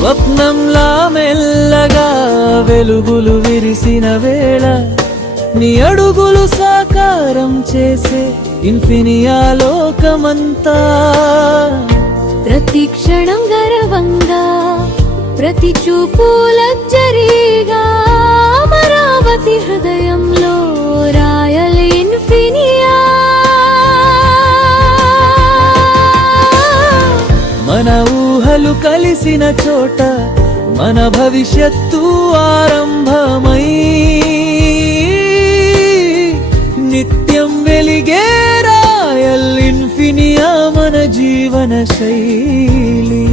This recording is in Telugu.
స్వప్నంలా మెల్లగా వెలుగులు విరిసిన వేళ నీ అడుగులు సాకారం చేసే ఇన్ఫినియా లోకమంతా. ప్రతి క్షణం గర్వంగా, ప్రతి చూపు లగ్జరీగా, అమరావతి హృదయంలో రాయల్ ఇన్ఫినియా. మన ఊహలు కలిసిన చోట మన భవిష్యత్తు ఆరంభమై నిత్యం వెలిగే రాయల్ ఇన్ఫినియా మన జీవన శైలి.